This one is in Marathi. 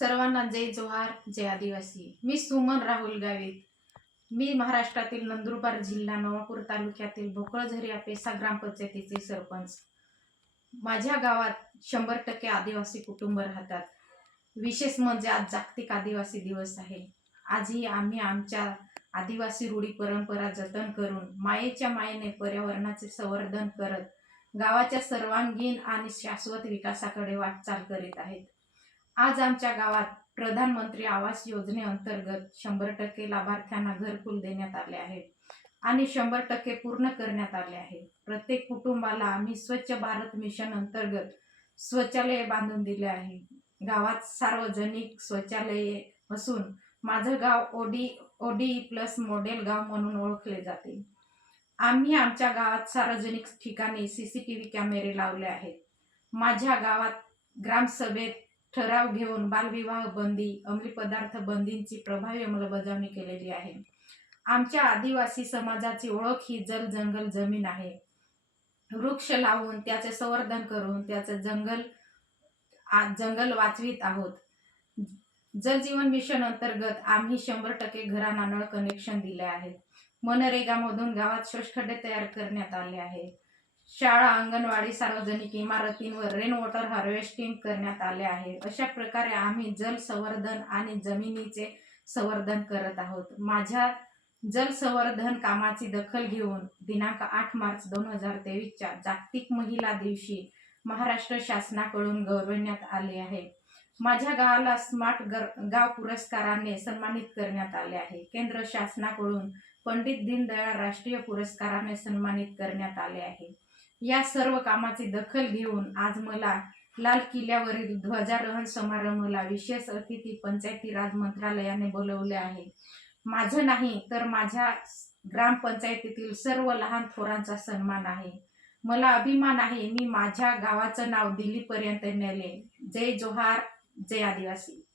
सर्वांना जय जोहार जय आदिवासी. मी सुमन राहुल गावित. मी महाराष्ट्रातील नंदुरबार जिल्हा नवापूर तालुक्यातील भोकळझरी या ग्रामपंचायतीचे सरपंच. माझ्या गावात शंभर टक्के आदिवासी कुटुंब राहतात. विशेष म्हणजे आज जागतिक आदिवासी दिवस आहे. आजही आम्ही आमच्या आदिवासी रूढी परंपरा जतन करून मायेच्या मायेने पर्यावरणाचे संवर्धन करत गावाच्या सर्वांगीण आणि शाश्वत विकासाकडे वाटचाल करीत आहेत. आज आमच्या गावात प्रधानमंत्री आवास योजनेअंतर्गत शंभर टक्के लाभार्थ्यांना घरकुल देण्यात आले आहे आणि शंभर टक्के पूर्ण करण्यात आले आहे. प्रत्येक कुटुंबाला आम्ही स्वच्छ भारत मिशन अंतर्गत शौचालये बांधून दिले आहे. गावात सार्वजनिक शौचालये असून माझं गाव ओडी ओडी प्लस मॉडेल गाव म्हणून ओळखले जाते. आम्ही आमच्या गावात सार्वजनिक ठिकाणी सी सी टी व्ही कॅमेरे लावले आहेत. माझ्या गावात ग्रामसभेत ठराव घेऊन बालविवाह बंदी अंमली पदार्थ बंदींची प्रभावी अंमलबजावणी केलेली आहे. आमच्या आदिवासी समाजाची ओळख ही जल जंगल जमीन आहे. वृक्ष लावून त्याचे संवर्धन करून त्याचं जंगल आ- जंगल वाचवीत आहोत. जल जीवन मिशन अंतर्गत आम्ही शंभर टक्के घरांना नळ कनेक्शन दिले आहे. मनरेगामधून गावात शोषखड्डे तयार करण्यात आले आहे. शाळा अंगणवाडी सार्वजनिक इमारतींवर रेन वॉटर हार्वेस्टिंग करण्यात आले आहे. अशा प्रकारे आम्ही जल संवर्धन आणि जमिनीचे संवर्धन करत आहोत. माझ्या जल संवर्धन कामाची दखल घेऊन दिनांक आठ मार्च दोन हजार तेवीसच्या जागतिक महिला दिवशी महाराष्ट्र शासनाकडून गौरवण्यात आले आहे. माझ्या गावाला स्मार्ट गर गाव पुरस्काराने सन्मानित करण्यात आले आहे. केंद्र शासनाकडून पंडित दीनदयाळ राष्ट्रीय पुरस्काराने सन्मानित करण्यात आले आहे. या सर्व कामाची दखल घेऊन आज मला लाल किल्ल्यावरील ध्वजारोहण समारंभाला विशेष अतिथी पंचायती राज मंत्रालयाने बोलवले आहे. माझं नाही तर माझ्या ग्रामपंचायतीतील सर्व लहान थोरांचा सन्मान आहे. मला अभिमान आहे मी माझ्या गावाचं नाव दिल्लीपर्यंत नेले. जय जोहार जय आदिवासी.